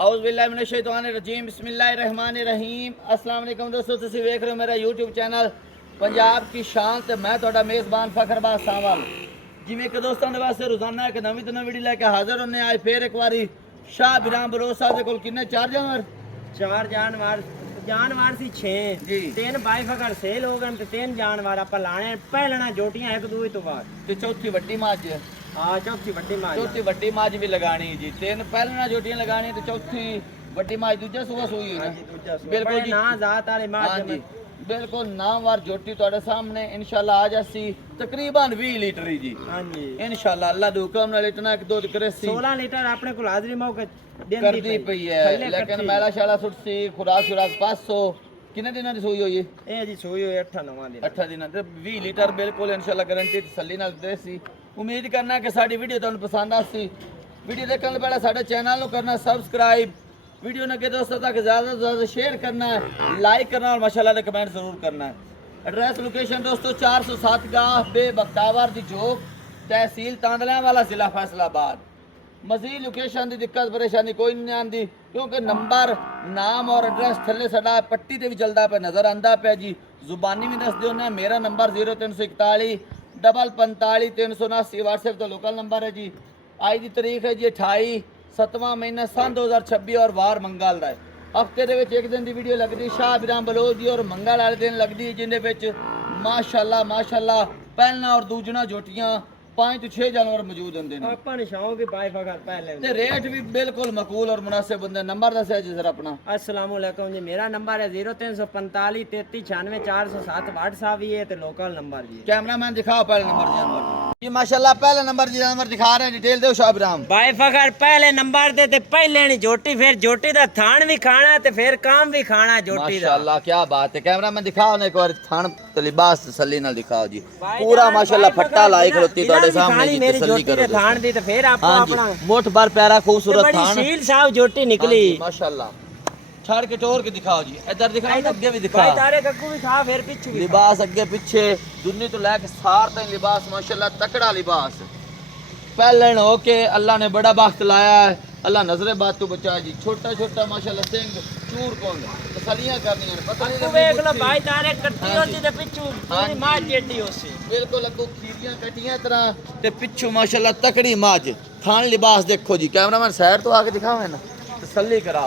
औज़ बिल्लाहि मिनश शैतानिर रजीम बिस्मिल्लाहिर रहमानिर रहीम। अस्सलाम वालेकुम दोस्तों, तुसीं वेख रहे हो मेरा यूट्यूब चैनल पंजाब की शान ते मैं तुहाडा मेज़बान फखरबाज सावल। जिवें कि दोस्तों दे वास्ते रोजाना एक नवीं तो नवीं वीडियो लेके हाजिर होने आज फिर एक बारी शाह बिराम बलोच साहब दे कोल किन्ने चार जानवर जानवर सी 6 जी। 3 बाई फकर सेल हो गए ते 3 जानवर आप लाने पहलना जोटियां एक दूई तो बाद ते चौथी वड्डी मझ हां चौथी वड्डी मां चौथी वड्डी मझ भी लगानी जी। तीन पहलना जोटियां लगानी ते चौथी वड्डी मझ दूजा सूआ सूई हुई हां ना जी दूजा बिल्कुल जी। ना जात वाले मां हाँ जी बिल्कुल नामवार जोटी तुहाडे सामने इंशाल्लाह आज असी तकरीबन 20 लीटर ही जी। हां जी इंशाल्लाह अल्लाह दे हुक्म नाल इतना कि दूध करे सी 16 लीटर अपने को हाजिरी मौके करदी पई है, लेकिन मैला शाला सुटसी खुराक शुराक 500 किन्ने दिनां दी सूई होई है? ए जी सोई 8-9 दिन 8 दिनां ते 20 लीटर बिल्कुल इंशाल्लाह गारंटी तसल्ली नाल देसी। उम्मीद करना कि साडी वीडियो तुहानू पसंद आसी। वीडियो देखने पहले साडे चैनल नू करना सब्सक्राइब, वीडियो ने के दोस्तों तक ज़्यादा से ज़्यादा शेयर करना है, लाइक करना और माशाल्लाह दे कमेंट ज़रूर करना है। एड्रेस लोकेशन दोस्तों 407 गाह बे बख्तावर दी चौक, तहसील तांदलियां वाला, जिला फैसलाबाद। मजीद लोकेशन की दिक्कत परेशानी कोई नहीं आती क्योंकि नंबर नाम और एड्रेस थले साडा पट्टी ते भी चलता पे नज़र आंदा पे जी। जुबानी भी दस दियो ना, मेरा नंबर 0341 45 379 व्हाट्सएप तो लोकल नंबर है जी। आज की तारीख है जी 28 7वां महीना सन 2026 और वार मंगल का है। हफ्ते दे विच एक दिन की वीडियो लगती शाह बिराम बलोच दी और मंगल वाले दिन लगती है जिंदे विच माशाल्लाह माशाल्लाह पहलना और दूजना जोटियां 5 तो 6 जानवर मौजूद होंगे ने। अपन शौक की बाई फकर पहले ते रेट भी बिल्कुल मकबूल और मुनासिब होंगे। नंबर दस्या जी सर अपना। अस्सलाम वालेकुम जी, मेरा नंबर है 0345 33 96 407 व्हाट्सएप भी है ते लोकल नंबर भी है। कैमरामैन दिखाओ पहले नंबर जानवर जी। माशाल्लाह पहले नंबर जी जानवर दिखा रहे हैं, डिटेल दो शाह बिराम। बाई फकर पहले नंबर दे ते पहले नहीं जोटी, फिर जोटी दा थान भी खाना ते फिर काम भी खाना जोटी दा। माशाल्लाह क्या बात है। कैमरामैन दिखाओ ना एक बार थान तो लिबास तसल्ली नाल दिखाओ जी। पूरा माशाल्लाह फट्टा लाई खलोती ਤੁਹਾਡੇ सामने जी, मेरी तसल्ली जोटी करो दे थान दी ते फिर आपको हाँ अपना जी मोट भर प्यारा खूबसूरत बड़ी थान शील साहब जोटी निकली। माशाल्लाह छाड़ के टोर के दिखाओ जी। इधर दिखाओ ना, अगे भी भाई दिखाओ। तारे कक्कू भी खा फिर पिछू भी लिबास अगे पीछे दुन्नी तो लेके सार तक लिबास माशाल्लाह तकड़ा लिबास। पहलन हो के अल्लाह ने बड़ा बख्त लाया है, अल्लाह नजरे बात तो बचाए जी। छोटा छोटा माशाल्लाह सिंह चूर कौन तसलियां करनी है पता कक्कू नहीं देख लो भाई तारे कट्टी हाँ होती जी। ते पिछू हाँ पूरी जी। मां जेडी होसी। बिल्कुल अगो खीरियां कटियां तरह ते पिछू माशाल्लाह तकड़ी मज थान लिबास देखो जी। कैमरामैन साइड तो आके दिखावे ना, तसल्ली करा।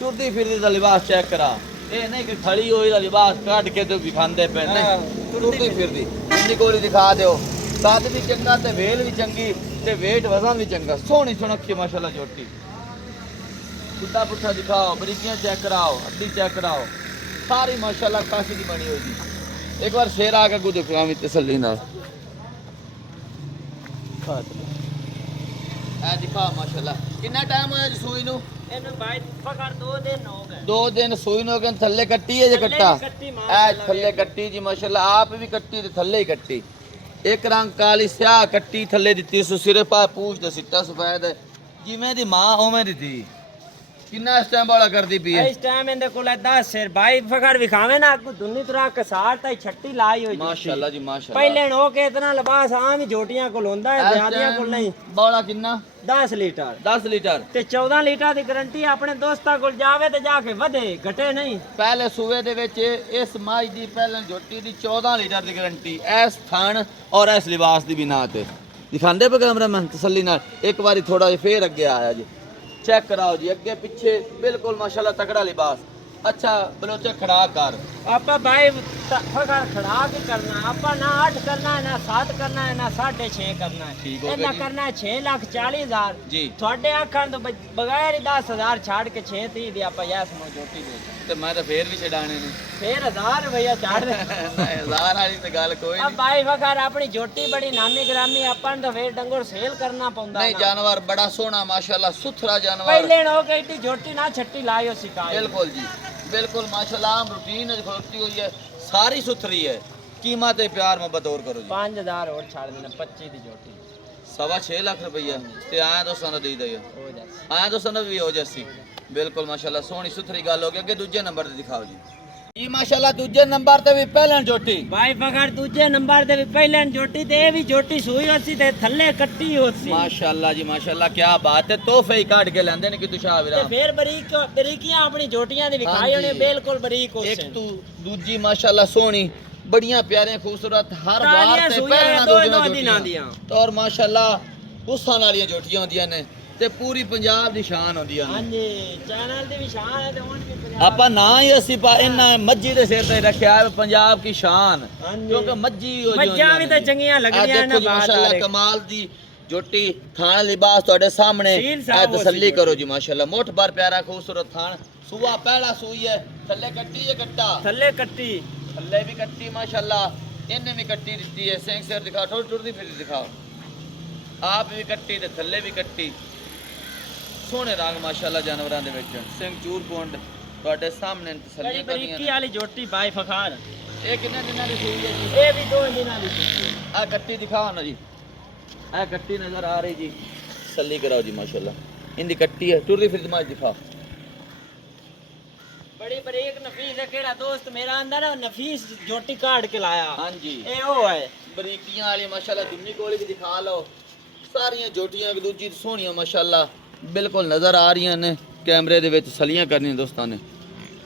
टुरदी फिरदी दा लिबास चेक करा, ये नहीं कि खड़ी होई दा लिबास काट के तो दिखांदे पे नहीं। टुरदी फिरदी इन्नी गोली दिखा दियो। कद भी चंगा ते वेल भी चंगी ते वेट वजन भी चंगा। सोहनी सुनखी माशाल्लाह जोटी। पुट्ठा पुट्ठा दिखाओ, बरीकियां चेक कराओ, हड्डी चेक कराओ, सारी माशाल्लाह काशी की बनी हुई जी। एक बार शेर आके को देखो हम तसल्ली नाल ए दिखाओ माशाल्लाह। कितना टाइम होया जी सूई नु? ਇਹਨੂੰ ਬਾਈ ਫਕਰ 2 ਦਿਨ ਹੋ ਗਏ। 2 दिन सूई नु के थल्ले कट्टी है जे थल्ले कट्टा भी कट्टी ए माशाल्लाह थल्ले कट्टी जी माशाल्लाह। आप भी कट्टी ते थल्ले ही कट्टी। एक रंग काली स्याह कट्टी थल्ले दित्ती सु सिरे पा पूछ ते सिट्टा सफेद है जिवें दी मां ओवें दी थी। कितना इस टाइम वाला करदी पई है? इस टाइम ਇਹਦੇ ਕੋਲ 10 ਸਿਰ ਬਾਈ ਫਕਰ ਵਿਖਾਵੇ ਨਾ ਕੋ ਦੁਨੀ ਤਰ੍ਹਾਂ ਕਸਾਰ ਤਾਂ ਛੱਟੀ ਲਾਈ ਹੋਈ माशाल्लाह जी माशाल्लाह। ਪਹਿਲੇ ਨੋ ਕੇ ਇਤਨਾ ਲਿਬਾਸ ਆਮ ਹੀ ਜੋਟੀਆਂ ਕੋਲ ਹੁੰਦਾ ਹੈ, ਜ਼ਿਆਦੀਆਂ ਕੋਲ ਨਹੀਂ। बड़ा कितना? 10 ਲੀਟਰ 10 लीटर। ਤੇ 14 ਲੀਟਰ ਦੀ ਗਾਰੰਟੀ ਆਪਣੇ ਦੋਸਤਾਂ ਕੋਲ ਜਾਵੇ ਤੇ ਜਾ ਕੇ ਵਧੇ ਘਟੇ ਨਹੀਂ। पहले सूबे दे विच इस माई दी पहले जोटी दी 14 लीटर दी गारंटी इस थण और इस लिबास दी बिना ते दिखांदे पे कैमरामैन तसल्ली नाल। एक बारी थोड़ा जिहा फेर अगे आया जी, चेक कराओ जी अगे पीछे बिल्कुल माशाल्लाह तगड़ा लिबास। अच्छा बलोचे खड़ा कर ਆਪਾਂ ਬਾਈ ਫਕਰ ਖੜਾ ਕੇ ਕਰਨਾ, ਆਪਾਂ ਨਾ 8 ਕਰਨਾ ਹੈ, ਨਾ 7 ਕਰਨਾ ਹੈ, ਨਾ 6.5 ਕਰਨਾ ਹੈ। ਠੀਕ ਹੋ ਗਿਆ ਇਹਨਾਂ ਜੀ। ਕਰਨਾ ਹੈ 6,40,000 जी। ਤੁਹਾਡੇ ਅੱਖਾਂ ਤੋਂ ਬਗੈਰ ਹੀ 10,000 ਛੱਡ ਕੇ 6.30 ਦੀ ਆਪਾਂ ਯੈਸ ਮੋ ਜੋਟੀ ਦੇ ਤੇ ਮੈਂ ਤਾਂ ਫੇਰ ਵੀ ਛਡਾਣੇ ਨੇ। ਫੇਰ 1000 ਰੁਪਇਆ ਛੱਡ ਦੇ। ਹਜ਼ਾਰ ਵਾਲੀ ਤੇ ਗੱਲ ਕੋਈ अब ਨਹੀਂ। भाई वगैरह अपनी जोटी बड़ी नामी ग्रामी अपन तो फिर डंगोर सेल करना पौंदा नहीं ना। जानवर बड़ा सोहना माशाल्लाह सुथरा जानवर। पहले नो के इतनी जोटी ना छट्टी लायो सिखाई। बिल्कुल जी बिल्कुल माशाल्लाह हम रूटीन खलोती हुई है, सारी सुथरी है। कीमत है प्यार मोहब्बत और करो जी। 5000 और छाड़ देना 25 दी जोटी 6.5 लाख रुपया ते आया दोस्तों ने दे दियो। हो जाए। आया दोस्तों ने भी हो जासी। बिल्कुल माशाल्लाह सोहनी सुथरी गल हो गई। अगे दूजे नंबर ते दिखाओ जी। ਜੀ ਮਾਸ਼ਾਅੱਲਾ ਦੂਜੇ ਨੰਬਰ ਤੇ ਵੀ ਪਹਿਲਾਂ ਝੋਟੀ ਬਾਈ ਫਖਰ ਦੂਜੇ ਨੰਬਰ ਦੇ ਵੀ ਪਹਿਲਾਂ ਝੋਟੀ ਤੇ ਇਹ ਵੀ ਝੋਟੀ ਸੂਈ ਹੋਸੀ ਤੇ ਥੱਲੇ ਕੱਟੀ ਹੋਸੀ ਮਾਸ਼ਾਅੱਲਾ ਜੀ ਮਾਸ਼ਾਅੱਲਾ ਕੀ ਬਾਤ ਹੈ ਤੋਹਫੇ ਹੀ ਕੱਢ ਕੇ ਲੈਂਦੇ ਨੇ ਕਿ ਤੁਸ਼ਾ ਵੀਰਾ ਤੇ ਫੇਰ ਬਰੀਕੀਆਂ ਆਪਣੀ ਝੋਟੀਆਂ ਦੀ ਵਿਖਾਈ ਉਹਨੇ ਬਿਲਕੁਲ ਬਰੀਕ ਹੋਸੇ ਇੱਕ ਤੂੰ ਦੂਜੀ ਮਾਸ਼ਾਅੱਲਾ ਸੋਹਣੀ ਬੜੀਆਂ ਪਿਆਰੀਆਂ ਖੂਬਸੂਰਤ ਹਰ ਵਾਰ ਤੇ ਪਹਿਲਾਂ ਦੋ ਦਿਨਾਂ ਦੀਆਂ ਔਰ ਮਾਸ਼ਾਅੱਲਾ ਹੁਸਨ ਵਾਲੀਆਂ ਝੋਟੀਆਂ ਹੁੰਦੀਆਂ ਨੇ ਤੇ ਪੂਰੀ ਪੰਜਾਬ ਦੀ ਸ਼ਾਨ ਹੁੰਦੀਆਂ ਨੇ ਹਾਂਜੀ ਚੈਨਲ ਦੀ ਵੀ ਸ਼ਾਨ ਹੈ ਤੇ ਹੁਣ ਵੀ ਪੰਜਾਬ ਆਪਾਂ ਨਾਂ ਹੀ ਅਸੀਂ ਇਹਨਾਂ ਮੱਝੀ ਦੇ ਸਿਰ ਤੇ ਰੱਖਿਆ ਹੈ ਪੰਜਾਬ ਕੀ ਸ਼ਾਨ ਕਿਉਂਕਿ ਮੱਝੀ ਹੋ ਮੱਝਾਂ ਵੀ ਤਾਂ ਚੰਗੀਆਂ ਲੱਗਦੀਆਂ ਨੇ ਮਾਸ਼ਾਅੱਲਾ ਕਮਾਲ ਦੀ ਝੋਟੀ ਥਾਣ ਲਿਬਾਸ ਤੁਹਾਡੇ ਸਾਹਮਣੇ ਇਹ ਤਸੱਲੀ ਕਰੋ ਜੀ ਮਾਸ਼ਾਅੱਲਾ ਮੋਠ ਬਾਰ ਪਿਆਰਾ ਖੂਬਸੂਰਤ ਥਾਣ ਸੂਆ ਪਹਿਲਾ ਸੂਈ ਹੈ ਥੱਲੇ ਕੱਟੀ ਹੈ ਕੱਟਾ ਥੱਲੇ ਕੱਟੀ ਥੱਲੇ ਵੀ ਕੱਟੀ ਮਾਸ਼ਾਅੱਲਾ ਇਹਨੇ ਵੀ ਕੱਟੀ ਦਿੱਤੀ ਹੈ ਸਿੰਘ ਸਿਰ ਦਿਖਾ ਥੋੜੀ ਟੁਰਦੀ ਫਿਰਦੀ ਦਿਖਾਓ ਆਪ ਵੀ ਕੱਟੀ ਤੇ ਥੱਲੇ ਵੀ ਕੱਟੀ ਸੋਹਣੇ ਰੰਗ ਮਾਸ਼ਾਅੱਲਾ ਜਾਨਵਰਾਂ ਦੇ ਵਿੱਚ ਸਿੰਘ ਚੂਰ ਪੁੰਡ ਤੁਹਾਡੇ ਸਾਹਮਣੇ ਤਸੱਲੀ ਕਰਦੀਆਂ ਬਰੀਕੀ ਵਾਲੀ ਝੋਟੀ ਬਾਈ ਫਖਾਰ ਇਹ ਕਿੰਨੇ ਦਿਨਾਂ ਦੀ ਸੂਈ ਹੈ ਜੀ ਇਹ ਵੀ 2 ਦਿਨਾਂ ਦੀ ਸੂਈ ਆ ਕੱਟੀ ਦਿਖਾਓ ਨਾ ਜੀ ਇਹ ਕੱਟੀ ਨਜ਼ਰ ਆ ਰਹੀ ਜੀ ਤਸੱਲੀ ਕਰਾਓ ਜੀ ਮਾਸ਼ਾਅੱਲਾ ਇੰਦੀ ਕੱਟੀ ਹੈ ਟੁਰਦੀ ਫਿਰਦੀ ਮਾਜ ਦਿਖਾਓ बड़ी बरीक नफीस है केड़ा दोस्त मेरा अंदर है नफीस जोटी काट के लाया हाँ जी ए ओ है ਬਰੀਕੀਆਂ ਵਾਲੀ ਮਾਸ਼ਾਅੱਲਾ ਦੁੰਨੀ ਕੋਲੀ ਵੀ ਦਿਖਾ ਲਓ ਸਾਰੀਆਂ ਜੋਟੀਆਂ ਇੱਕ ਦੂਜੀ ਤੋਂ ਸੋਹਣੀਆਂ ਮਾਸ਼ਾਅੱਲਾ ਬਿਲਕੁਲ ਨਜ਼ਰ ਆ ਰਹੀਆਂ ਨੇ ਕੈਮਰੇ ਦੇ ਵਿੱਚ ਸਲੀਆਂ ਕਰਨੀਆਂ ਦੋਸਤਾਂ ਨੇ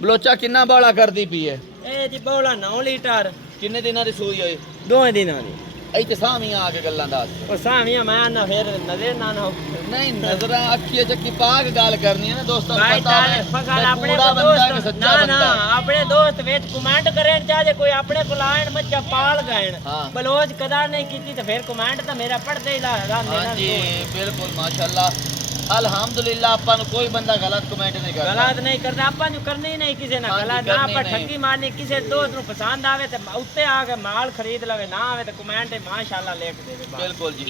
ਬਲੋਚਾ ਕਿੰਨਾ ਬਾਲਾ ਕਰਦੀ ਪਈ ਹੈ ए जी बौला 9 लीटर ਕਿੰਨੇ ਦਿਨਾਂ ਦੀ ਸੂਈ ਹੋਈ 2 दिनां दी ਇੱਥੇ ਸਾਹਮੀਆਂ ਆ ਕੇ ਗੱਲਾਂ ਦੱਸ ओ सामिया मैं ना फिर नजर ना ना ਨਹੀਂ ਨਜ਼ਰਾਂ ਅੱਖੀਆਂ ਚੱਕੀ ਪਾ ਕੇ ਗੱਲ ਕਰਨੀ ਹੈ ਨਾ ਦੋਸਤਾਂ ਨੂੰ भाई ਪਤਾ तारे ਹੈ फगाल ਕਿ अपने ਕੂੜਾ ਬੰਦਾ ਕਿ दोस्त ਸੱਚਾ ना ना ਬੰਦਾ अपने दोस्त वेच कमेंट करें चाहे कोई अपने को लाइन मच्छा पाल गए हाँ। बलोच कदा नहीं की तो फिर कमेंट तो मेरा पढ़ते ही ला हाँ जी बिल्कुल माशाल्लाह अल्हम्दुलिल्लाह ਆਪਾਂ ਨੂੰ ਕੋਈ ਬੰਦਾ ਗਲਤ ਕਮੈਂਟ ਨਹੀਂ ਕਰਦਾ गलत नहीं करता ਆਪਾਂ ਨੂੰ ਕਰਨੀ नहीं किसी ना हाँ जी, गलत ना करनी ਆਪਾਂ नहीं। ठगी मारनी किसी दोस्त ਨੂੰ पसंद आवे ਤੇ ਉੱਤੇ ਆ ਕੇ ਮਾਲ ਖਰੀਦ ਲਵੇ ਨਾ ਆਵੇ ਤੇ ਕਮੈਂਟ ਮਾਸ਼ਾਅੱਲਾ ਲਿਖ ਦੇਵੇ ਬਸ बिल्कुल जी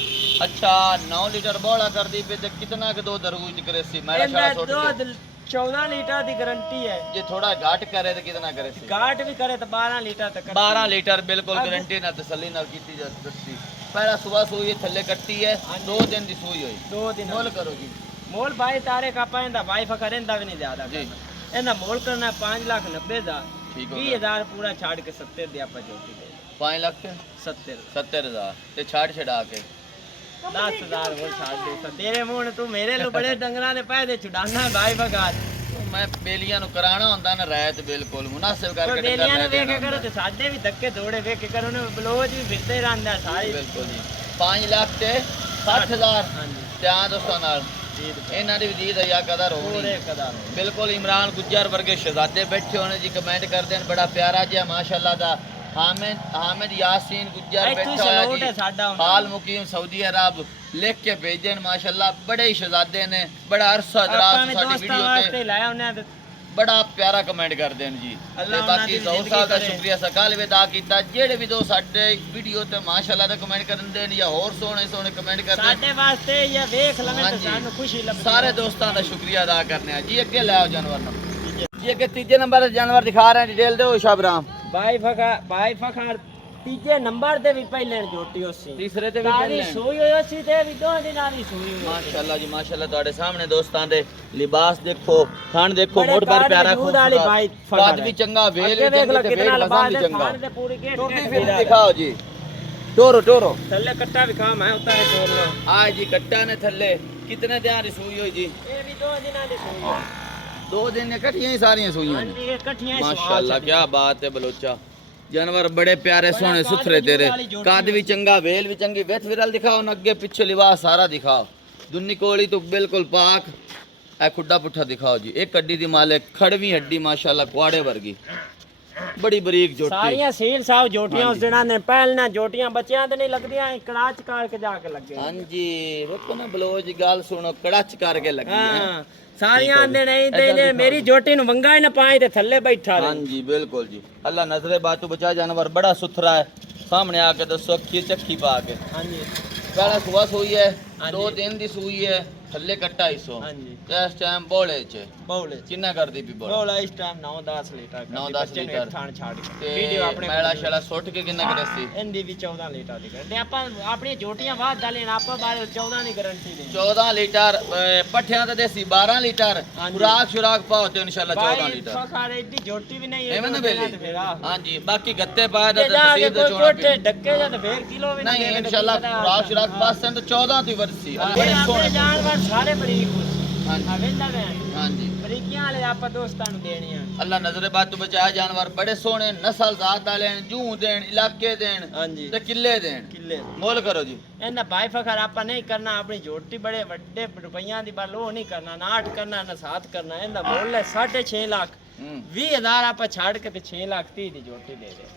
अच्छा 9 लीटर बोला कर दी पे तो कितना के दो दरगुज करे सी मेरा ਇਹਦਾ शाला छोड़ ਦੁੱਧ 14 लीटर ਦੀ गारंटी है जे थोड़ा घाट करे तो कितना करे सी घाट भी करे तो 12 लीटर तक 12 लीटर बिल्कुल गारंटी ना तसल्ली ना कीती जा सकती पहला सुबह सुई थल्ले कट्टी है 2 दिन दी सुई हुई 2 दिन मोल करो जी मोल भाई तारे का पाएंदा भाई फकर इंदा भी नहीं ज्यादा जी ਇਹਦਾ ਮੋਲ ਕਰਨਾ 5,90,000 ठीक हो 20,000 ਪੂਰਾ ਛੱਡ ਕੇ 70 ਦੇ ਆਪਾਂ ਜੋਤੀ ਦੇ 5 लाख 70 70000 ਤੇ ਛਾੜ ਛਡਾ ਕੇ 10,000 ਹੋਰ ਛੱਡ ਦੇ ਤਾਂ ਤੇਰੇ ਮੂੰਹ ਨੇ ਤੂੰ ਮੇਰੇ ਨੂੰ ਬੜੇ ਡੰਗਰਾਂ ਦੇ ਪੈਸੇ ਛੁਡਾਨਾ ਭਾਈ ਫਗਾਰ ਮੈਂ ਬੇਲੀਆਂ ਨੂੰ ਕਰਾਣਾ ਹੁੰਦਾ ਨਾ ਰਾਇਤ ਬਿਲਕੁਲ ਮੁਨਾਸਿਬ ਕਰਕੇ ਪਰ ਬੇਲੀਆਂ ਨੂੰ ਵੇਖ ਕੇ ਕਰੋ ਤੇ ਸਾਡੇ ਵੀ ਧੱਕੇ ਦੌੜੇ ਵੇਖ ਕੇ ਕਰੋ ਨੇ ਬਲੋਚ ਵੀ ਫਿਰਦੇ ਰਹਿੰਦਾ ਸਾਰੀ ਬਿਲਕੁਲ ਜੀ 5 ਲੱਖ ਤੇ 60000 ਹਾਂਜੀ ਧਿਆਨ ਦੋਸਤਾਂ ਨਾਲ ਇਹਨਾਂ ਦੀ ਵੀ ਦੀਦ ਹੈ ਜਾਂ ਕਦਰ ਹੋਣੀ ਪੂਰੇ ਕਦਰ ਬਿਲਕੁਲ ਇਮਰਾਨ ਗੁੱਜਰ ਵਰਗੇ ਸ਼ਹਜ਼ਾਦੇ ਬੈਠੇ ਹੋਣੇ ਜੀ ਕਮੈਂਟ ਕਰਦੇ ਨੇ ਬੜਾ ਪਿਆਰਾ ਜਿਹਾ ਮਾਸ਼ਾਅੱਲਾ ਦਾ ਹਾਮਿਦ ਯਾਸੀਨ ਗੁੱਜਰ ਇੱਥੋਂ ਬੈਠਾ ਹੋਇਆ ਸਲੂਟ ਹੈ ਜੀ ਸਾਡਾ ਉਹਨਾਂ ਹਾਲ ਮੁਕੀਮ ਸਊਦੀ ਅਰਬ ਲਿਖ ਕੇ ਭੇਜਦੇ ਨੇ ਮਾਸ਼ਾਅੱਲਾ ਬੜੇ ਹੀ ਸ਼ਹਜ਼ਾਦੇ ਨੇ ਬੜਾ ਅਰਸਾ ਦਰਾਜ਼ ਆਪਾਂ ਵੀ ਸਾਡੀ ਦੋਸਤਾਂ ਵੀਡੀਓ ਵਾਸਤੇ ਤੇ ਲਾਇਆ ਉਹਨੇ ਤੇ ਬੜਾ ਪਿਆਰਾ ਕਮੈਂਟ ਕਰਦੇ ਨੇ ਜੀ ਅੱਲਾ ਤੇ ਉਹਨਾਂ ਬਾਕੀ ਦੀ ਜ਼ਹੂਰ ਜ਼ਿੰਦਗੀ ਸਾਹਿਬ ਦਾ ਕਰੇ। ਸ਼ੁਕਰੀਆ ਸਕਾਲ ਵਿਦਾ ਕੀਤਾ ਜਿਹੜੇ ਵੀ ਦੋ ਸਾਡੇ ਵੀਡੀਓ ਤੇ ਮਾਸ਼ਾਅੱਲਾ ਦਾ ਕਮੈਂਟ ਕਰਦੇ ਨੇ ਜਾਂ ਹੋਰ ਸੋਹਣੇ ਸੋਹਣੇ ਕਮੈਂਟ ਕਰਦੇ ਨੇ ਸਾਡੇ ਵਾਸਤੇ ਇਹ ਵੇਖ ਲਵੇਂ ਤਾਂ ਹਾਂਜੀ। ਸਾਨੂੰ ਖੁਸ਼ੀ ਲੱਗੇ ਸਾਰੇ ਦੋਸਤਾਂ ਦਾ ਸ਼ੁਕਰੀਆ ਅਦਾ ਕਰਨੇ ਆ ਜੀ ਅੱਗੇ ਲੈ ਆਓ ਜਾਨਵਰ ਨੂੰ ਜੀ ਅੱਗੇ ਤੀਜੇ ਨੰਬਰ ਤੇ ਜਾਨਵਰ ਦਿਖਾ ਰਹੇ ਡਿਟੇਲ ਦਿਓ ਸ਼ਾਬਰਾਮ ਭਾਈ ਫਖਰ ਤੀਜੇ ਨੰਬਰ ਤੇ ਵੀ ਪਹਿਲੇ ਜੋਟੀ ਹੋਸੀ ਤੀਸਰੇ ਤੇ ਵੀ ਤਾਰੀ ਪਹਿਲੇ ਸੂਈ ਹੋਈ ਸੀ ਤੇ ਵੀ 2 ਦਿਨਾਂ ਦੀ ਸੂਈ ਹੋਈ ਮਾਸ਼ਾਅੱਲਾ ਜੀ ਮਾਸ਼ਾਅੱਲਾ ਤੁਹਾਡੇ ਸਾਹਮਣੇ ਦੋਸਤਾਂ ਦੇ ਲਿਬਾਸ ਦੇਖੋ ਥਣ ਦੇਖੋ ਬੜੇ ਮੋਟ ਬਾਰ ਕਾੜ ਪਿਆਰਾ ਵਜੂਦ ਵਾਲੀ ਬਾਈ ਫਖਰ ਕੱਦ ਵੀ ਚੰਗਾ ਵੇਲ ਵੀ ਅੱਗੇ ਵੇਖ ਲਓ ਚੰਗੀ ਤੇ ਕਿੰਨਾ ਵੇਲ ਲਬਾਸ ਵੀ ਹੈ ਚੰਗਾ ਥਾਣ ਦੇ ਪੂਰੀ ਗੇਟ ਟੁੱਟੀ ਫਿਰ ਦਿਖਾਓ ਜੀ ਟੋਰੋ ਟੋਰੋ ਥੱਲੇ ਕੱਟਾ ਵੀ ਖਾ ਮੈਂ ਉਤਾਰੇ ਤੋੜ ਲਓ ਆ ਜੀ ਕੱਟਾ ਨੇ ਥੱਲੇ ਕਿਤਨੇ ਦਿਨਾਂ ਦੀ ਸੂਈ ਹੋਈ ਜੀ ਇਹ ਵੀ 2 ਦਿਨਾਂ ਦੀ ਸੂਈ ਹੋਈ 2 ਦਿਨ ਨੇ ਇਕੱਠੀਆਂ ਹੀ ਸਾਰੀਆਂ ਸੂਈਆਂ ਨੇ ਹਾਂਜੀ ਇਹ ਇਕੱਠੀਆਂ ਹੀ माशाल्लाह क्या बात है बलोचा जानवर बड़े प्यारे सोने सुथरे तेरे काद भी चंगा वेल भी चंगी वेथ विरल दिखाओ न अगे पीछे लिबास सारा दिखाओ दुन्नी कोली तो बिल्कुल पाक ए खुड्डा पुट्ठा दिखाओ जी एक कड्डी दी मालिक खड़वी हड्डी माशाल्लाह कुआड़े वर्गी बड़ी बरीक जोटी ਸਾਰੀਆਂ ਸੀਲ ਸਾਹਿਬ ਜੋਟੀਆਂ ਉਸ ਦਿਨਾਂ ਨੇ ਪਹਿਲਾਂ ਜੋਟੀਆਂ ਬੱਚਿਆਂ ਤੇ ਨਹੀਂ ਲੱਗਦੀਆਂ ਕੜਾਚ ਕਰਕੇ ਜਾ ਕੇ ਲੱਗੇ हां जी देखो ना बलोच गाल सुनो कड़च करके लगी है ਹਾਂ ਸਾਰੀਆਂ ਆਂਦੇ ਨਹੀਂ ਤੇ ਨੇ ਮੇਰੀ ਜੋਟੀ ਨੂੰ ਵੰਗਾ ਹੀ ਨਾ ਪਾਏ ਤੇ ਥੱਲੇ ਬੈਠਾ हाँ ਰਹੇ जी बिल्कुल जी अल्लाह नजरे बातू बचा जानवर बड़ा सुथरा है सामने आके दसो अखी चक्की पा के ਹਾਂਜੀ पहला सुबह सोई है हाँ 2 जी। दिन दी सूई है ਥੱਲੇ ਕੱਟਾ 250 ਹਾਂਜੀ ਤੇ ਇਸ ਟਾਈਮ ਬੋਲੇ ਚ ਬੌਲੇ ਕਿੰਨਾ ਕਰਦੀ ਪਈ ਬੋਲ ਬੌਲਾ ਇਸ ਟਾਈਮ 9-10 ਲੀਟਰ 9-10 ਲੀਟਰ ਥਾਣ ਛੱਡ ਕੇ ਤੇ ਵੀਡੀਓ ਆਪਣੇ ਮੈਲਾ ਸ਼ੈਲਾ ਸੁੱਟ ਕੇ ਕਿੰਨਾ ਕਰ ਦੱਸੀ ਇਹਦੀ ਵੀ 14 ਲੀਟਰ ਦੀ ਕਰਦੇ ਆਪਾਂ ਆਪਣੀਆਂ ਝੋਟੀਆਂ ਬਾਅਦ ਦਾ ਲੈਣ ਆਪਾਂ ਬਾਰੇ 14 ਦੀ ਗਾਰੰਟੀ ਦੇ 14 ਲੀਟਰ ਪੱਠਿਆਂ ਤੇ ਦੇਸੀ 12 ਲੀਟਰ ਹਾਂਜੀ। ਖੁਰਾਕ ਸ਼ੁਰਾਕ ਪਾਓ ਤੇ ਇਨਸ਼ਾਅੱਲਾ 14 ਲੀਟਰ ਫਖਾਰੇ ਏਡੀ ਝੋਟੀ ਵੀ ਨਹੀਂ ਐਵੇਂ ਨਾ ਤੇ ਬੇਲੀ ਫਿਰ ਆਹ। ਹਾਂਜੀ ਬਾਕੀ ਗੱਤੇ ਪਾਇਆ ਦਾ ਤੇ ਜਾ ਕੇ ਤਸੀਰ ਦੇ ਕੋਈ ਚੋਣਾ ਝੋਟੇ ਡੱਕੇ ਜਾਂ ਤੇ ਫੇਰ ਕਿਲੋ ਵੀ ਨਹੀਂ ਦੇਵੇ ਤੇ ਇਨਸ਼ਾਅੱਲਾ ਕੀ ਪਤਾ ਖੁਰਾਕ ਸ਼ੁਰਾਕ ਪਾਸੇ ਤੇ 14 ਦੀ ਵਰਸੀ ਹਾਂ, ਬੜੇ ਇਹ ਆਪਣੇ ਸੋਹਣੇ ਜਾਨਵਰ ਸਾਰੇ ਬਰੀਕ ਹਾਂਜੀ ਆ ਵੇਂਦਾ ਵੈਣ ਹਾਂਜੀ ਬਰੀਕੀਆਂ ਵਾਲੇ ਆਪਾਂ ਦੋਸਤਾਂ ਨੂੰ ਦੇਣੀਆਂ ਅੱਲਾ ਨਜ਼ਰੇ ਬਾਤ ਤੋਂ ਬਚਾਇਆ ਜਾਨਵਰ ਬੜੇ ਸੋਹਣੇ ਨਸਲ ਜ਼ਾਤ ਵਾਲੇ ਜੂ ਦੇਣ ਇਲਾਕੇ ਦੇਣ ਹਾਂਜੀ ਤੇ ਕਿੱਲੇ ਦੇਣ ਕਿੱਲੇ ਮੁੱਲ ਕਰੋ ਜੀ ਇਹਨਾਂ ਬਾਈ ਫਖਰ ਆਪਾਂ ਨਹੀਂ ਕਰਨਾ ਆਪਣੀ ਝੋਟੀ ਬੜੇ ਵੱਡੇ ਰੁਪਈਆਂ ਦੀ ਬਲ ਉਹ ਨਹੀਂ ਕਰਨਾ ਨਾ 8 ਕਰਨਾ ਨਾ 7 ਕਰਨਾ ਇਹਦਾ ਮੁੱਲ ਹੈ 6.5 ਲੱਖ 20,000 ਆਪਾਂ ਛੱਡ ਕੇ ਤੇ 6 ਲੱਖ 30 ਦੀ ਝੋਟੀ ਦੇ ਦੇ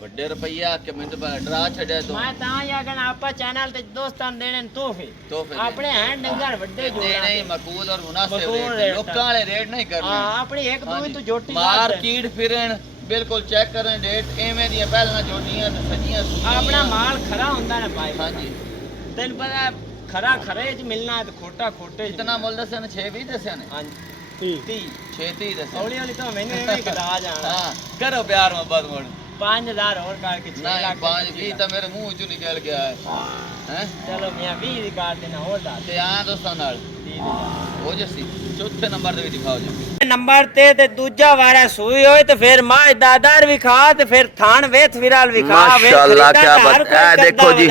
ਵੱਡੇ ਰੁਪਈਆ ਕਿ ਮੈਨੂੰ ਤਾਂ ਡਰਾ ਛੱਡਿਆ ਤੂੰ ਮੈਂ ਤਾਂ ਹੀ ਆਖਣਾ ਆਪਾਂ ਚੈਨਲ ਤੇ ਦੋਸਤਾਂ ਨੂੰ ਦੇਣੇ ਨੇ ਤੋਹਫੇ ਤੋਹਫੇ ਆਪਣੇ ਹੈਂਡ ਡੰਗਰ ਵੱਡੇ ਦੇ ਜੋੜਾਂ ਨਹੀਂ ਮਕਬੂਲ ਔਰ ਮੁਨਾਸਿਬ ਮਕਬੂਲ ਰੇਟ ਰੇਟ। ਲੋਕਾਂ ਵਾਲੇ ਰੇਟ ਨਹੀਂ ਕਰਨੇ ਹਾਂ ਆਪਣੀ ਇੱਕ ਦੂਜੀ ਤੋਂ ਝੋਟੀ ਮਾਰ ਬਾਅਦ ਕੀੜ ਫਿਰਨ ਬਿਲਕੁਲ ਚੈੱਕ ਕਰਨ ਡੇਟ ਐਵੇਂ ਦੀਆਂ ਪਹਿਲਾਂ ਜੋੜੀਆਂ ਤੇ ਸਜੀਆਂ ਸੁਜੀਆਂ ਆਪਣਾ ਮਾਲ ਖਰਾ ਹੁੰਦਾ ਨਾ ਬਾਈ ਹਾਂਜੀ ਤੈਨੂੰ ਪਤਾ ਖਰਾ ਖਰੇ ਚ ਮਿਲਣਾ ਤੇ ਖੋਟਾ ਖੋਟੇ ਚ ਕਿਤਨਾ ਮੁੱਲ ਦੱਸਿਆ ਨੇ 6 20 ਦੱਸਿਆ ਨੇ ਹਾਂਜੀ 30 6 30 ਦੱਸਿਆ ਹੌਲੀ ਹੌਲੀ ਤਾਂ ਮੈਨੂੰ ਐਵੇਂ ਕਰਾ ਜਾਣਾ ਹਾਂ ਕਰੋ ਪਿਆਰ ਮੁਹੱਬਤ ਮੋੜ 5000 ਹੋਰ ਕਰਕੇ 6 ਨਹੀਂ ਲੱਖ 5 20 ਤਾਂ ਮੇਰੇ ਮੂੰਹ ਚੋਂ ਨਿਕਲ ਗਿਆ ਹੈ ਚਲੋ ਮੀਆਂ 20 ਦੀ ਕਾਰ ਦੇਣਾ ਹੋਰ ਦੱਸ ਤੇ ਆ ਦੋਸਤਾਂ ਨਾਲ 30,000 ਹੋ ਜੱਸੀ ਚੌਥੇ ਨੰਬਰ ਤੇ ਵੀ ਦਿਖਾਓ ਜੀ ਨੰਬਰ ਤੇ ਦੂਜਾ ਵਾਰਾ ਸੂਈ ਹੋਏ ਤੇ ਫਿਰ ਮਾਂ ਦਾਦਰ ਵੀ ਖਾ ਤੇ ਫਿਰ ਥਾਣ ਵੇਥ ਵਿਰਾਲ ਵੀ ਖਾ ਮਾਸ਼ਾਅੱਲਾ ਕੀ ਬਾਤ ਹੈ ਦੇਖੋ ਜੀ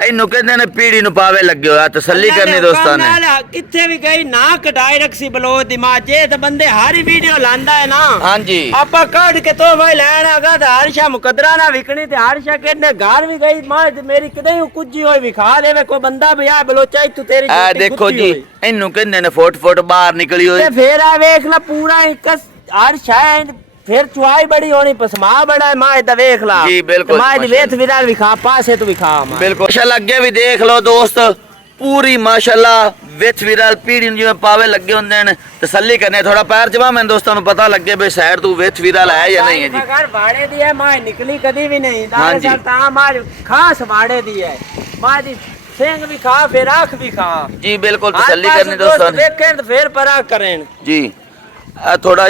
ਇਹਨੂੰ ਕਹਿੰਦੇ ਨੇ ਪੀੜੀ ਨੂੰ ਪਾਵੇ ਲੱਗੇ ਹੋਇਆ ਤਸੱਲੀ ਕਰਨੀ ਦੋਸਤਾਂ ਨੇ ਕਿੱਥੇ ਵੀ ਗਈ ਨਾ ਕਢਾਈ ਰੱਖੀ ਬਲੋ ਦਿਮਾਗ ਜੇ ਤੇ ਬੰਦੇ ਹਰ ਵੀਡੀਓ ਲਾਂਦਾ ਹੈ ਨਾ ਹਾਂਜੀ ਆਪਾਂ ਕੱਢ ਕੇ ਤੋ ਭਾਈ ਲੈਣ ਆਗਾ ਤੇ ਹਰਸ਼ਾ ਮੁਕਦਰਾ ਨਾ ਵਿਕਣੀ ਤੇ ਹਰਸ਼ਾ ਕਹਿੰਦੇ ਘਰ ਵੀ ਗਈ ਮਾਂ ਮੇਰੀ ਕਿਤੇ ਕੁੱਜੀ ਹੋਈ ਵਿਖਾ ਦੇਵੇ ਕੋਈ ਬੰਦਾ ਵੀ ਆ ਬਲੋਚਾ ਇੱਥੋਂ ਤੇਰੀ ਆ ਦੇਖੋ ਜੀ ਇਹਨੂੰ ਕਹਿੰਦੇ ਨੇ ਫੁੱਟ ਬਾਹਰ ਨਿਕਲੀ ਹੋਈ ਤੇ ਫੇਰ ਆ ਵੇਖ ਲੈ ਪੂਰਾ ਇੱਕ ਹਰਸ਼ਾ ਫਿਰ ਚੁਆਈ ਬੜੀ ਹੋਣੀ ਪਸਮਾ ਬੜਾ ਹੈ ਮਾਂ ਇਹਦਾ ਵੇਖ ਲਾ ਜੀ ਬਿਲਕੁਲ ਮਾਂ ਦੀ ਵੇਥ ਵਿਰਾਲ ਵਿਖਾ ਪਾਸੇ ਤੋਂ ਵਿਖਾ ਮਾਂ ਬਿਲਕੁਲ ਮਾਸ਼ਾਅੱਲਾ ਅੱਗੇ ਵੀ ਦੇਖ ਲਓ ਦੋਸਤ ਪੂਰੀ ਮਾਸ਼ਾਅੱਲਾ ਵਿੱਚ ਵਿਰਾਲ ਪੀੜੀ ਨੂੰ ਜਿਵੇਂ ਪਾਵੇ ਲੱਗੇ ਹੁੰਦੇ ਨੇ ਤਸੱਲੀ ਕਰਨੇ ਥੋੜਾ ਪੈਰ ਜਮਾ ਮੈਨੂੰ ਦੋਸਤਾਂ ਨੂੰ ਪਤਾ ਲੱਗੇ ਵੀ ਸਾਈਡ ਤੋਂ ਵਿੱਚ ਵਿਰਾਲ ਹੈ ਜਾਂ ਨਹੀਂ ਹੈ ਜੀ ਘਰ ਵਾੜੇ ਦੀ ਹੈ ਮਾਂ ਨਿਕਲੀ ਕਦੀ ਵੀ ਨਹੀਂ ਹਾਂਜੀ। ਦਾਰ ਤਾਂ ਮਾਂ ਖਾਸ ਵਾੜੇ ਦੀ ਹੈ ਮਾਂ ਦੀ ਸਿੰਘ ਵੀ ਖਾ ਫਿਰ ਆਖ ਵੀ ਖਾ ਜੀ ਬਿਲਕੁਲ ਤਸੱਲੀ ਕਰਨੀ ਦੋਸਤਾਂ ਨੇ ਵੇਖਣ ਤੇ ਫਿਰ ਪਰਾ ਕਰਨ ਜੀ ਆ ਥੋੜਾ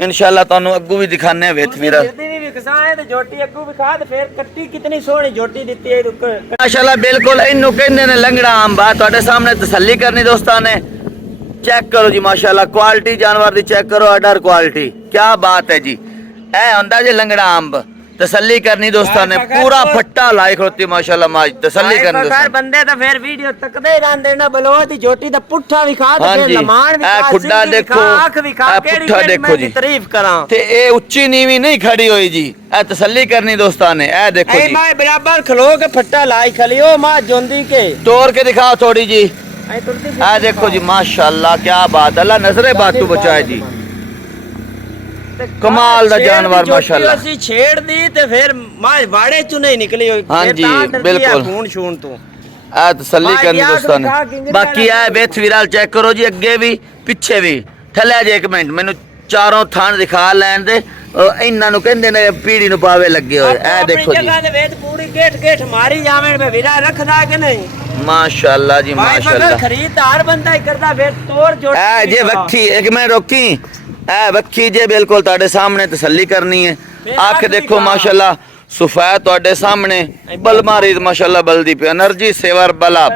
ਇਨਸ਼ਾਅੱਲਾ ਤੁਹਾਨੂੰ ਅੱਗੂ ਵੀ ਦਿਖਾਣੇ ਵਿੱਚ ਵਿਰਾਲ ਜਿੱਦੀ ਵੀ ਕਿਸਾਨ ਤੇ ਝੋਟੀ ਅੱਗੂ ਵੀ ਖਾ ਤੇ ਫਿਰ ਕੱਟੀ ਕਿਤਨੀ ਸੋਹਣੀ ਝੋਟੀ ਦਿੱਤੀ ਹੈ ਰੁਕ ਮਾਸ਼ਾਅੱਲਾ ਬਿਲਕੁਲ ਇਹਨੂੰ ਕਹਿੰਦੇ ਨੇ ਲੰਗੜਾ ਅੰਬਾ ਤੁਹਾਡੇ ਸਾਹਮਣੇ ਤਸੱਲੀ ਕਰਨੀ ਦੋਸਤਾਂ ਨੇ ਚੈੱਕ ਕਰੋ ਜੀ ਮਾਸ਼ਾਅੱਲਾ ਕੁਆਲਿਟੀ ਜਾਨਵਰ ਦੀ ਚੈੱਕ ਕਰੋ ਅਡਰ ਕੁਆਲਿਟੀ ਕੀ ਬਾਤ ਹੈ ਜੀ ਇਹ ਹੁੰਦਾ ਜੀ ਲੰਗੜਾ ਅੰਬ ਤਸੱਲੀ ਕਰਨੀ ਦੋਸਤਾਂ ਨੇ ਪੂਰਾ ਫੱਟਾ ਲਾਇਕ ਹੋਤੀ ਮਾਸ਼ਾਅੱਲਾ ਮਾਜ ਤਸੱਲੀ ਕਰਨੀ ਦੋਸਤਾਂ ਬੰਦੇ ਤਾਂ ਫਿਰ ਵੀਡੀਓ ਤੱਕਦੇ ਰਹਿੰਦੇ ਨਾ ਬਲੋਤ ਦੀ ਝੋਟੀ ਦਾ ਪੁੱਠਾ ਵੀ ਖਾ ਤੇ ਫਿਰ ਹਾਂਜੀ। ਲਮਾਨ ਵੀ ਇਹ ਖਾ ਖੁੱਡਾ ਸਿੰਗੀ ਵੀ ਦੇਖੋ, ਖਾ, ਅੱਖ ਵੀ ਖਾ ਇਹ ਕਿਹੜੀ ਪੁੱਠਾ ਕਿਹੜੀ ਦੇਖੋ ਮੈਂ ਜੀ। ਤਾਰੀਫ ਕਰਾਂ ਤੇ ਇਹ ਉੱਚੀ ਨੀਵੀਂ ਨਹੀਂ ਖੜੀ ਹੋਈ ਜੀ ਇਹ ਤਸੱਲੀ ਕਰਨੀ ਦੋਸਤਾਂ ਨੇ ਇਹ ਦੇਖੋ ਐ ਜੀ ਮੈਂ ਬਰਾਬਰ ਖਲੋ ਕੇ ਫੱਟਾ ਲਾਈ ਖਲੀ ਉਹ ਮਾਂ ਜੁੰਦੀ ਕੇ ਤੋੜ ਕੇ ਦਿਖਾਓ ਥੋੜੀ ਜੀ ਐ ਤੁਰਦੀ ਇਹ ਦੇਖੋ ਜੀ ਮਾਸ਼ਾਅੱਲਾ ਕੀ ਬਾਤ ਅੱਲਾ ਨਜ਼ਰੇ ਬਾਤ ਤੋਂ ਬਚਾਏ ਜੀ ਕਮਾਲ ਦਾ ਜਾਨਵਰ ਮਾਸ਼ਾਅੱਲਾ ਅਸੀਂ ਛੇੜਦੀ ਤੇ ਫਿਰ ਮਾਂ ਵਾੜੇ ਚੋਂ ਨਹੀਂ ਨਿਕਲੀ ਹੋਈ ਫਿਰ ਹਾਂਜੀ, ਤਾਂ ਡਰਦੀ ਆ ਬਿਲਕੁਲ। ਖੂਨ ਛੂਣ ਤੋਂ ਆ ਤਸੱਲੀ ਕਰਨੀ ਦੋਸਤਾਂ ਨੇ ਬਾਕੀ ਇਹ ਵਿੱਚ ਵਿਰਾਲ ਚੈੱਕ ਕਰੋ ਜੀ ਅੱਗੇ ਵੀ ਪਿੱਛੇ ਵੀ ਠੱਲਿਆ ਜੇ ਇੱਕ ਮਿੰਟ ਮੈਨੂੰ ਚਾਰੋਂ ਥਾਣ ਦਿਖਾ ਲੈਣ ਦੇ ਇਹਨਾਂ ਨੂੰ ਕਹਿੰਦੇ ਨੇ ਪੀੜੀ ਨੂੰ ਪਾਵੇ ਲੱਗੇ ਹੋਏ ਇਹ ਦੇਖੋ ਜੀ ਜਗ੍ਹਾ ਦੇ ਵਿੱਚ ਪੂਰੀ ਗੇਟ ਗੇਟ ਮਾਰੀ ਜਾਵੇਂ ਮੈਂ ਵੀਰਾ ਰੱਖਦਾ ਕਿ ਨਹੀਂ ਮਾਸ਼ਾਅੱਲਾ ਜੀ ਭਾਈ ਮਾਸ਼ਾਅੱਲਾ ਮਗਰ ਖਰੀਦਦਾਰ ਬੰਦਾ ਹੀ ਕਰਦਾ ਫਿਰ ਤੋੜ ਜੋੜ ਇਹ ਜੇ ਵੱਖੀ ਇੱਕ ਮਿੰਟ ਰੋਕੀ ਇਹ ਵੱਖੀ ਜੇ ਬਿਲਕੁਲ ਤੁਹਾਡੇ ਸਾਹਮਣੇ ਤਸੱਲੀ ਕਰਨੀ ਹੈ ਅੱਖ ਦੇਖੋ ਮਾਸ਼ਾਅੱਲਾ ਸਫੈਦ ਤੁਹਾਡੇ ਸਾਹਮਣੇ ਬਲਮਾਰੀ ਮਾਸ਼ਾਅੱਲਾ ਬਲਦੀ ਪਈ એનર્ਜੀ ਸੇਵਰ ਬਲਾ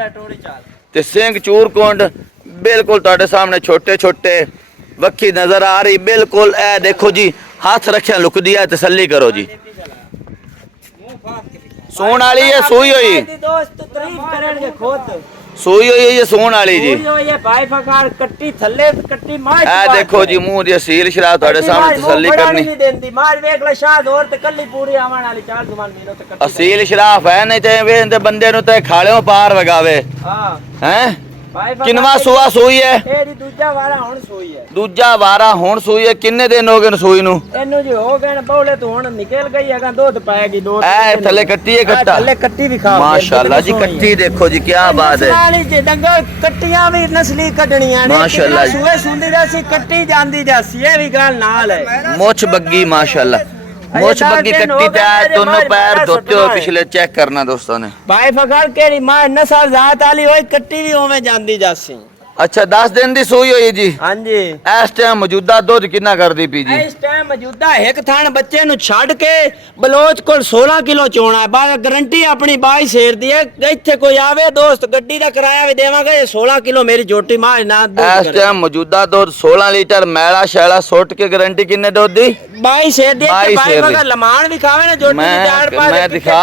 ਤੇ ਸਿੰਘ ਚੂਰਕੁੰਡ ਬਿਲਕੁਲ ਤੁਹਾਡੇ ਸਾਹਮਣੇ ਛੋਟੇ ਛੋਟੇ ਵੱਖੀ ਨਜ਼ਰ ਆ ਰਹੀ ਬਿਲकुल ਇਹ ਦੇਖੋ ਜੀ ਹੱਥ ਰੱਖਿਆ ਲੁਕਦੀ ਹੈ ਤਸੱਲੀ ਕਰੋ ਜੀ ਸੋਣ ਵਾਲੀ ਹੈ ਸੂਈ ਹੋਈ ਦੋਸਤ ਤਾਰੀਫ ਕਰਨਗੇ ਖੁਦ ਸੂਈ ਹੋਈ ਹੈ ਇਹ ਸੋਣ ਵਾਲੀ ਜੀ ਇਹ ਭਾਈ ਫਕਾਰ ਕੱਟੀ ਥੱਲੇ ਕੱਟੀ ਮਾਰ ਇਹ ਦੇਖੋ ਜੀ ਮੂੰਹ ਦੀ ਅਸੀਲ ਸ਼ਰਾਬ ਤੁਹਾਡੇ ਸਾਹਮਣੇ ਤਸੱਲੀ ਕਰਨੀ ਨਹੀਂ ਦਿੰਦੀ ਮਾਰ ਵੇਖ ਲੈ ਸ਼ਾਦ ਹੋਰ ਤੇ ਕੱਲੀ ਪੂਰੀ ਆਵਣ ਵਾਲੀ ਚਾਰ ਜ਼ਮਾਨ ਮੀਨੋ ਤੇ ਕੱਟੀ ਅਸੀਲ ਸ਼ਰਾਫ ਹੈ ਨਹੀਂ ਤੇ ਵੇਂਦੇ ਬੰਦੇ ਨੂੰ ਤੇ ਖਾਲਿਓ ਪਾਰ ਵਗਾਵੇ ਹਾਂ ਹੈ ਭਾਈ ਕਿੰਨਵਾ ਸੂਆ ਸੂਈ ਹੈ ਇਹਦੀ ਦੂਜਾ ਵਾਰਾ ਹੁਣ ਸੂਈ ਹੈ ਦੂਜਾ ਵਾਰਾ ਹੁਣ ਸੂਈ ਹੈ ਕਿੰਨੇ ਦਿਨ ਹੋ ਗਏ ਨੇ ਸੂਈ ਨੂੰ ਇਹਨੂੰ ਜੀ ਹੋ ਗਏ ਨੇ ਬੌਲੇ ਤੋਂ ਹੁਣ ਨਿਕਲ ਗਈ ਹੈਗਾ ਦੁੱਧ ਪਾਏਗੀ ਦੋ ਐ ਥੱਲੇ ਕੱਟੀ ਹੈ ਕੱਟਾ ਥੱਲੇ ਕੱਟੀ ਵੀ ਖਾ ਮਾਸ਼ਾਅੱਲਾ ਜੀ ਕੱਟੀ ਦੇਖੋ ਜੀ ਕੀ ਬਾਤ ਹੈ ਨਾਲੀ ਚ ਡੰਗਰ ਕੱਟੀਆਂ ਵੀ ਨਸਲੀ ਕੱਢਣੀਆਂ ਨੇ ਮਾਸ਼ਾਅੱਲਾ ਜੀ। ਸੂਏ ਸੁੰਦੀ ਰਹੀ ਕੱਟੀ ਜਾਂਦੀ ਜਾਸੀ ਇਹ ਵੀ ਗੱਲ ਨਾਲ ਹੈ ਮੁੱਛ ਬੱਗੀ ਮਾਸ਼ਾਅੱਲਾ ਮੁੱਛ ਬੱਗੀ ਕੱਟੀ ਤੇ ਐ ਦੋਨੋਂ ਪੈਰ ਧੋਤੇ ਹੋ ਪਿਛਲੇ ਚੈੱਕ ਕਰਨਾ ਦੋਸਤਾਂ ਨੇ ਭਾਈ ਫਕਰ ਕਿਹੜੀ ਮਾਂ ਨਸਲ ਜ਼ਾਤ ਵਾਲੀ ਹੋਈ ਕੱਟੀ ਵੀ ਉਵੇਂ ਜਾਂਦੀ ਜਾਸੀ ਅੱਛਾ 10 ਦਿਨ ਦੀ ਸੂਈ ਹੋਈ ਜੀ। ਹਾਂਜੀ ਇਸ ਟਾਈਮ ਮੌਜੂਦਾ ਦੁੱਧ ਕਿੰਨਾ ਕਰਦੀ ਪਈ ਜੀ? ਇਸ ਟਾਈਮ ਮੌਜੂਦਾ ਇੱਕ ਥਾਣ ਬੱਚੇ ਨੂੰ ਛੱਡ ਕੇ ਬਲੋਚ ਕੋਲ 16 ਕਿਲੋ ਚੋਣਾ ਹੈ। ਬਾਅਦ ਗਰੰਟੀ ਆਪਣੀ ਬਾਈ ਸ਼ੇਰ ਦੀ ਹੈ। ਇੱਥੇ ਕੋਈ ਆਵੇ ਦੋਸਤ ਗੱਡੀ ਦਾ ਕਿਰਾਇਆ ਵੀ ਦੇਵਾਂਗੇ। ਇਹ 16 ਕਿਲੋ ਮੇਰੀ ਝੋਟੀ ਮਾਂ ਨਾ ਦੁੱਧ ਇਸ ਟਾਈਮ ਮੌਜੂਦਾ ਦੁੱਧ 16 ਲੀਟਰ ਮੈਲਾ ਸ਼ੈਲਾ ਸੁੱਟ ਕੇ ਗਾਰੰਟੀ ਕਿੰਨੇ ਦੁੱਧ ਦੀ? ਬਾਈ ਸ਼ੇਰ ਦੀ। ਬਾਈ ਬਾਈ ਸ਼ੇਰ ਦੀ। ਮਗਰ ਲਮਾਨ ਵੀ ਖਾਵੇ ਨਾ ਝੋਟੀ ਦੀ ਜਾੜ ਪਾ ਮੈਂ ਦਿਖਾ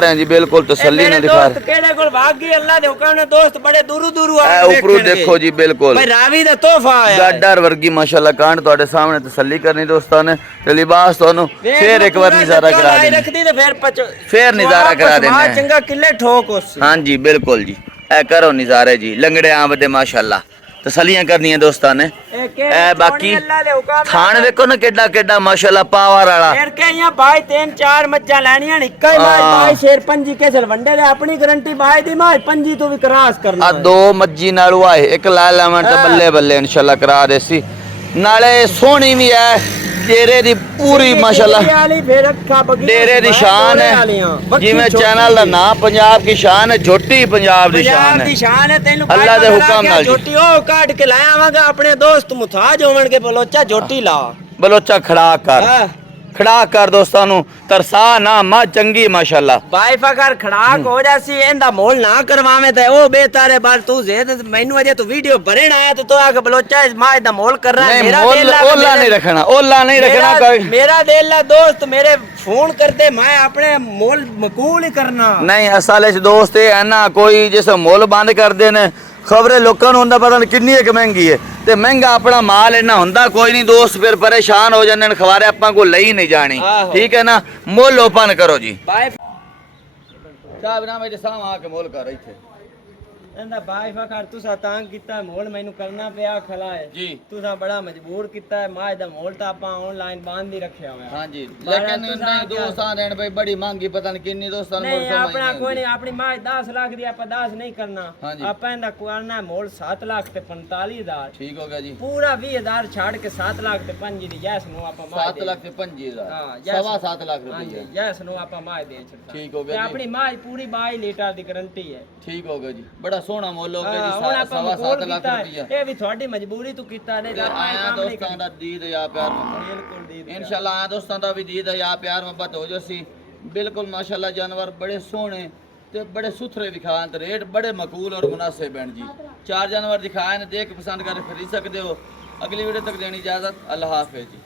ਰਿਹਾ ਜੀ ਬਿਲਕੁਲ ਤਸੱਲੀ ਨਾਲ ਦਿਖਾ ਦੋਸਤ ਕਿਹੜੇ ਕੋਲ ਭਾਗੀ ਅੱਲਾ ਦੇ ਹੁਕਮ ਨੇ ਦੋਸਤ ਬੜੇ ਦੂਰੋਂ ਦੂਰੋਂ ਰਿਹਾ। ਉੱਪਰੋਂ ਦੇਖੋ ਜੀ ਬਿਲਕੁਲ ਭਾਈ ਰਾਵੀ ਦਾ ਤੋਹਫਾ ਆਇਆ ਗੱਡਰ ਵਰਗੀ ਮਾਸ਼ਾਅੱਲਾ ਕਾਂਡ ਤੁਹਾਡੇ ਸਾਹਮਣੇ ਤਸੱਲੀ ਕਰਨੀ ਦੋਸਤਾਂ ਨੇ ਤੇ ਲਿਬਾਸ ਤੁਹਾਨੂੰ ਫੇਰ ਇੱਕ ਵਾਰ ਨਜ਼ਾਰਾ ਕਰਾ ਦੇਣਾ। ਰੱਖਦੀ ਤੇ ਫੇਰ ਨਜ਼ਾਰਾ ਕਰਾ ਦੇਣਾ ਹੈ। ਚੰਗਾ ਕਿੱਲੇ ਠੋਕ ਉਸ। ਹਾਂਜੀ ਬਿਲਕੁਲ ਜੀ ਇਹ ਕਰੋ ਨਜ਼ਾਰੇ ਜੀ ਲੰਗੜੇ ਆਮਦੇ ਮਾਸ਼ਾਅੱਲਾ ਤਸੱਲੀਆਂ ਕਰਨੀਆਂ ਦੋਸਤਾਂ ਨੇ। ਇਹ ਬਾਕੀ ਥਾਣ ਵੇਖੋ ਨਾ ਕਿੱਡਾ ਕਿੱਡਾ ਮਾਸ਼ਾਅੱਲਾ ਪਾਵਰ ਵਾਲਾ। ਫੇਰ ਕਈਆਂ ਭਾਈ 3-4 ਮੱਝਾਂ ਲੈਣੀਆਂ ਨੇ ਇੱਕਾ ਹੀ ਬਾਈ ਸ਼ੇਰ ਪੰਜੀ ਕੇ ਵੰਡੇ ਦੇ ਆਪਣੀ ਗਾਰੰਟੀ ਬਾਈ ਦੀ ਮਾਂ ਪੰਜੀ ਤੋਂ ਵੀ ਕਰਾਸ ਕਰਨਾ। ਆ ਦੋ ਮੱਜੀ ਨਾਲ ਆਏ ਇੱਕ ਲੈ ਲੈਵਣ ਤੇ ਬੱਲੇ ਬੱਲੇ ਇਨਸ਼ਾਅੱਲਾ ਕਰਾ ਦੇਸੀ। ਨਾਲੇ ਸੋਹਣੀ ਵੀ ਹੈ ਡੇਰੇ ਦੀ ਪੂਰੀ ਮਾਸ਼ਾਅੱਲਾ ਡੇਰੇ ਦੀ ਸ਼ਾਨ ਹੈ। ਜਿਵੇਂ ਚੈਨਲ ਦਾ ਨਾਮ ਪੰਜਾਬ ਕੀ ਸ਼ਾਨ ਹੈ ਝੋਟੀ ਪੰਜਾਬ ਦੀ ਸ਼ਾਨ ਹੈ। ਤੈਨੂੰ ਅੱਲਾ ਦੇ ਹੁਕਮ ਨਾਲ ਝੋਟੀ ਉਹ ਕਾਟ ਕੇ ਲੈ ਆਵਾਂਗਾ ਆਪਣੇ ਦੋਸਤ ਮੁਤਾਜ ਹੋਣਗੇ ਬਲੋਚਾ ਝੋਟੀ ਲਾ ਬਲੋਚਾ ਖੜਾ ਕਰ ਦੋਸਤਾਂ ਨੂੰ ਤਰਸਾ ਨਾ ਮਾ ਚੰਗੀ ਮਾਸ਼ਾਅੱਲਾ ਬਾਈ ਫਕਰ ਖੜਾਕ ਹੋ ਜਾਸੀ ਇਹਦਾ ਮੋਲ ਨਾ ਕਰਵਾਵੇਂ ਤੇ ਉਹ ਬੇਤਾਰੇ ਬਾਲ ਤੂੰ ਜ਼ੇਦ ਮੈਨੂੰ ਅਜੇ ਤੂੰ ਵੀਡੀਓ ਭਰਨ ਆਇਆ ਤੇ ਤੂੰ ਆ ਕੇ ਬਲੋਚਾ ਮਾਂ ਇਹਦਾ ਮੋਲ ਕਰ ਰਹਾ ਹੈ। ਮੇਰਾ ਓਲਾ ਨਹੀਂ ਰੱਖਣਾ ਮੇਰਾ ਦਿਲ ਹੈ ਦੋਸਤ ਮੇਰੇ ਫੋਨ ਕਰਦੇ ਮੈਂ ਆਪਣੇ ਮੋਲ ਮਕੂਲ ਹੀ ਕਰਨਾ ਨਹੀਂ ਅਸਲ ਵਿੱਚ ਦੋਸਤ ਇਹ ਹੈ ਨਾ ਕੋਈ ਜਿਸ ਮੋਲ ਬੰਦ ਕਰਦੇ ਨੇ ਖਬਰੇ ਲੋਕਾਂ ਨੂੰ ਹੁੰਦਾ ਪਤਾ ਨਹੀਂ ਕਿੰਨੀ ਇੱਕ ਮਹਿੰਗੀ ਹੈ ਤੇ ਮਹਿੰਗਾ ਆਪਣਾ ਮਾਲ ਇੰਨਾ ਹੁੰਦਾ ਕੋਈ ਨਹੀਂ ਦੋਸਤ ਫਿਰ ਪਰੇਸ਼ਾਨ ਹੋ ਜਾਂਦੇ ਨੇ ਖਵਾਰੇ ਆਪਾਂ ਕੋ ਲਈ ਨਹੀਂ ਜਾਣੀ ਠੀਕ ਹੈ ਨਾ ਮੁੱਲ ਓਪਨ ਕਰੋ ਜੀ ਬਾਈ ਸਾਹਿਬ ਨਾ ਮੇਰੇ ਸਾਹਮਣੇ ਆ ਕੇ ਮੁੱਲ ਕਰ ਇੱਥੇ ਇਹਦਾ ਬਾਈ ਫਕਰ ਤੁਸੀਂ ਤੰਗ ਕੀਤਾ ਮੋਲ ਮੈਨੂੰ ਕਰਨਾ ਪਿਆ ਖਲਾ ਹੈ ਜੀ ਤੁਸੀਂ ਬੜਾ ਮਜਬੂਰ ਕੀਤਾ ਹੈ ਮਾਂ ਦਾ ਮੋਲ ਤਾਂ ਆਪਾਂ ਆਨਲਾਈਨ ਬੰਦ ਹੀ ਰੱਖਿਆ ਹੋਇਆ ਹਾਂਜੀ ਲੇਕਿਨ ਨਹੀਂ ਦੋਸਤਾਂ ਨੇ ਬਈ ਬੜੀ ਮੰਗੀ ਪਤਾ ਨਹੀਂ ਕਿੰਨੀ ਦੋਸਤਾਂ ਨੂੰ ਨਹੀਂ ਆਪਣਾ ਕੋਈ ਨਹੀਂ ਆਪਣੀ ਮਾਂ 10 ਲੱਖ ਦੀ ਆਪਾਂ 10 ਨਹੀਂ ਕਰਨਾ ਆਪਾਂ ਇਹਦਾ ਕਰਨਾ ਮੋਲ 7 ਲੱਖ ਤੇ 45000 ਠੀਕ ਹੋ ਗਿਆ ਜੀ ਪੂਰਾ 20000 ਛੱਡ ਕੇ 7 ਲੱਖ ਤੇ 5 ਦੀ ਜੈਸ ਨੂੰ ਆਪਾਂ ਮਾਂ 7 ਲੱਖ ਤੇ 5000 ਹਾਂ ਸਵਾ 7 ਲੱਖ ਰੁਪਏ ਜੈਸ ਨੂੰ ਆਪਾਂ ਮਾਂ ਦੇ ਛੱਡਦਾ ਠੀਕ ਹੋ ਗਿਆ ਤੇ ਆਪਣੀ ਮਾਂ ਪੂਰੀ 22 ਲੀਟਰ ਦੀ ਗਾਰੰਟੀ ਹੈ ਠੀਕ ਹੋ ਗਿਆ ਜੀ ਬੜਾ ਸੋਹਣਾ ਮੁੱਲ ਹੋ ਗਿਆ ਹੁਣ ਜੀ ਆਪਾਂ ਸਵਾ 7 ਲੱਖ ਰੁਪਏ ਇਹ ਵੀ ਤੁਹਾਡੀ ਮਜਬੂਰੀ ਤੋਂ ਕੀਤਾ ਨਹੀਂ ਤਾਂ ਆਇਆ ਦੋਸਤਾਂ ਦਾ ਦੀਦ ਜਾਂ ਪਿਆਰ ਬਿਲਕੁਲ ਦੀ ਇਨਸ਼ਾਅੱਲਾ ਆਇਆ ਦੋਸਤਾਂ ਦਾ ਵੀ ਦੀਦ ਜਾਂ ਪਿਆਰ ਮੁਹੱਬਤ ਹੋ ਜਾਸੀ ਬਿਲਕੁਲ ਮਾਸ਼ਾਅੱਲਾ ਜਾਨਵਰ ਬੜੇ ਸੋਹਣੇ ਤੇ ਬੜੇ ਸੁਥਰੇ ਦਿਖਾਣ ਤੇ ਰੇਟ ਬੜੇ ਮਕਬੂਲ और मुनासिब हैं जी 4 जानवर दिखाए ने देख पसंद कर खरीद सकते हो अगली वीडियो तक देनी इजाजत अल्लाह हाफिज जी।